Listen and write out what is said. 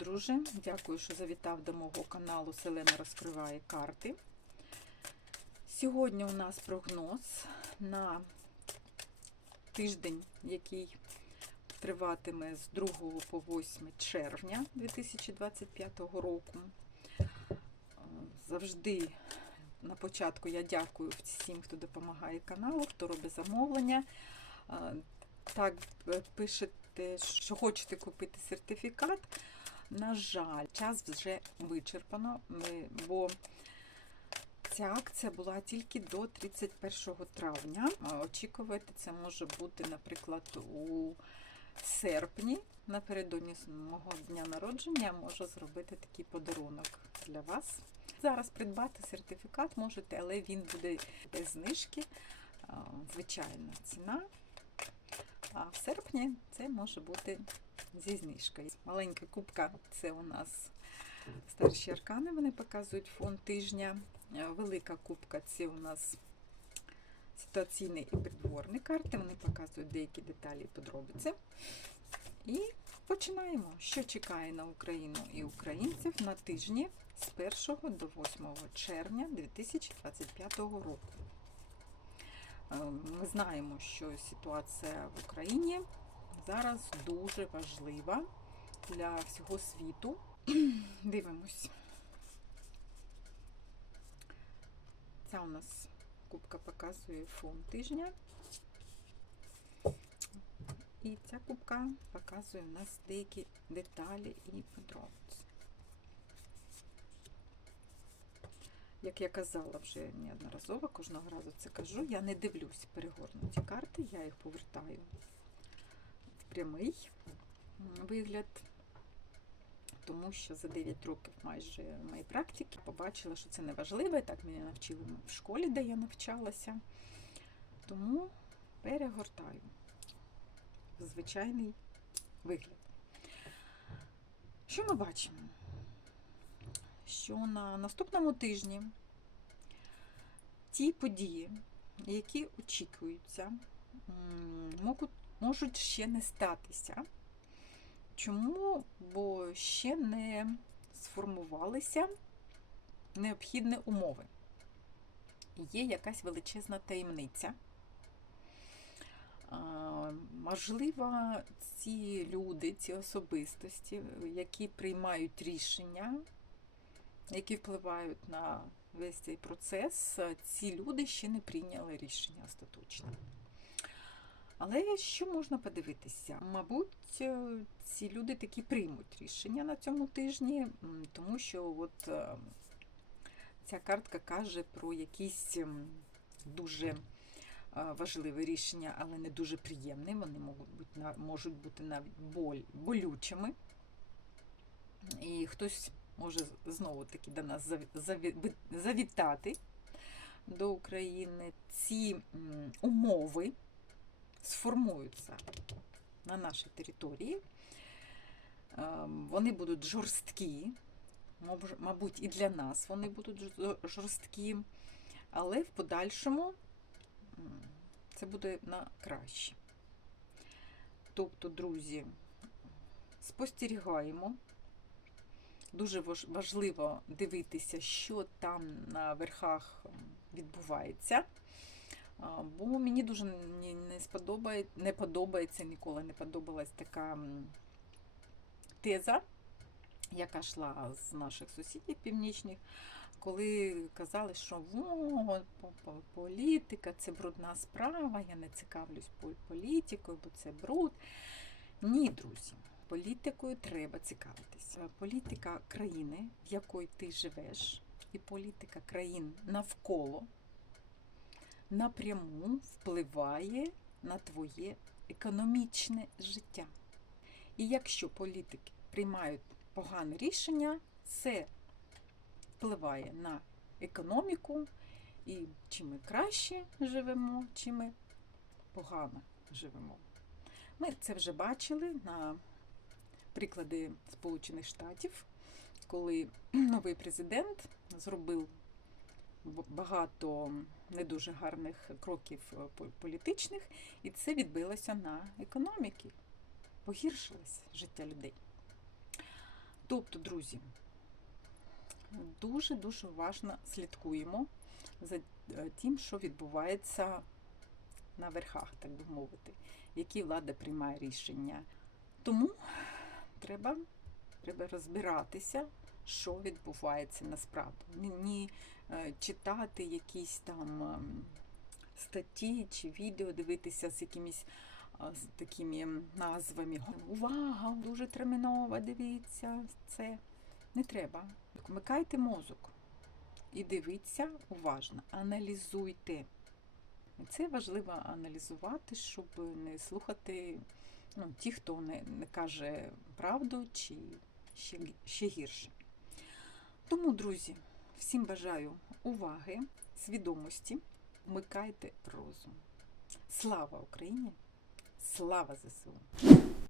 друже! Дякую, що завітав до мого каналу Селена розкриває карти. Сьогодні у нас прогноз на тиждень, який триватиме з 2 по 8 червня 2025 року. Завжди на початку я дякую всім, хто допомагає каналу, хто робить замовлення. Так, пишете, що хочете купити сертифікат. На жаль, час вже вичерпано, бо ця акція була тільки до 31 травня. Очікувати це може бути, наприклад, у серпні, напередодні мого дня народження, я можу зробити такий подарунок для вас. Зараз придбати сертифікат можете, але він буде без знижки, звичайна ціна. А в серпні це може бути зі знижкою. Маленька кубка це у нас старші аркани, вони показують фон тижня. Велика кубка це у нас ситуаційні і придворні карти, вони показують деякі деталі і подробиці. І починаємо, що чекає на Україну і українців на тижні з 1 до 8 червня 2025 року. Ми знаємо, що ситуація в Україні зараз дуже важлива для всього світу. Дивимось. Ця у нас кубка показує фон тижня. І ця кубка показує у нас деякі деталі і подробиці. Як я казала вже неодноразово, кожного разу це кажу, я не дивлюсь перегорнуті карти, я їх повертаю прямий вигляд, тому що за 9 років майже моєї практики побачила, що це не важливо, так мене навчили в школі, де я навчалася. Тому перегортаю в звичайний вигляд. Що ми бачимо? що на наступному тижні ті події, які очікуються, можуть ще не статися. Чому? Бо ще не сформувалися необхідні умови. Є якась величезна таємниця. Можливо, ці люди, ці особистості, які приймають рішення, які впливають на весь цей процес, ці люди ще не прийняли рішення остаточно. Але що можна подивитися? Мабуть, ці люди таки приймуть рішення на цьому тижні, тому що от ця картка каже про якісь дуже важливі рішення, але не дуже приємні. Вони можуть бути, можуть бути навіть боль, болючими. І хтось може знову таки до нас завітати до України. Ці умови сформуються на нашій території. Вони будуть жорсткі, мабуть, і для нас вони будуть жорсткі, але в подальшому це буде на краще. Тобто, друзі, спостерігаємо. Дуже важливо дивитися, що там на верхах відбувається. Бо мені дуже не сподобає, не подобається, ніколи не подобалась така теза, яка йшла з наших сусідів північних, коли казали, що політика це брудна справа, я не цікавлюсь політикою, бо це бруд. Ні, друзі політикою треба цікавитися. Політика країни, в якої ти живеш, і політика країн навколо напряму впливає на твоє економічне життя. І якщо політики приймають погане рішення, це впливає на економіку, і чим ми краще живемо, чим ми погано живемо. Ми це вже бачили на приклади Сполучених Штатів, коли новий президент зробив багато не дуже гарних кроків е, політичних, і це відбилося на економіки, погіршилось життя людей. Тобто, друзі, дуже-дуже уважно слідкуємо за е, тим, що відбувається на верхах, так би мовити, які влада приймає рішення. Тому треба, треба розбиратися, що відбувається насправді. Ні, е, читати якісь там ем, статті чи відео, дивитися з якимись з такими назвами. Увага! Дуже терміново, дивіться це. Не треба. Вмикайте мозок і дивіться уважно, аналізуйте. Це важливо аналізувати, щоб не слухати ну, ті, хто не, не каже правду чи ще, ще гірше. Тому, друзі, всім бажаю уваги, свідомості, вмикайте розум. Слава Україні! Слава ЗСУ!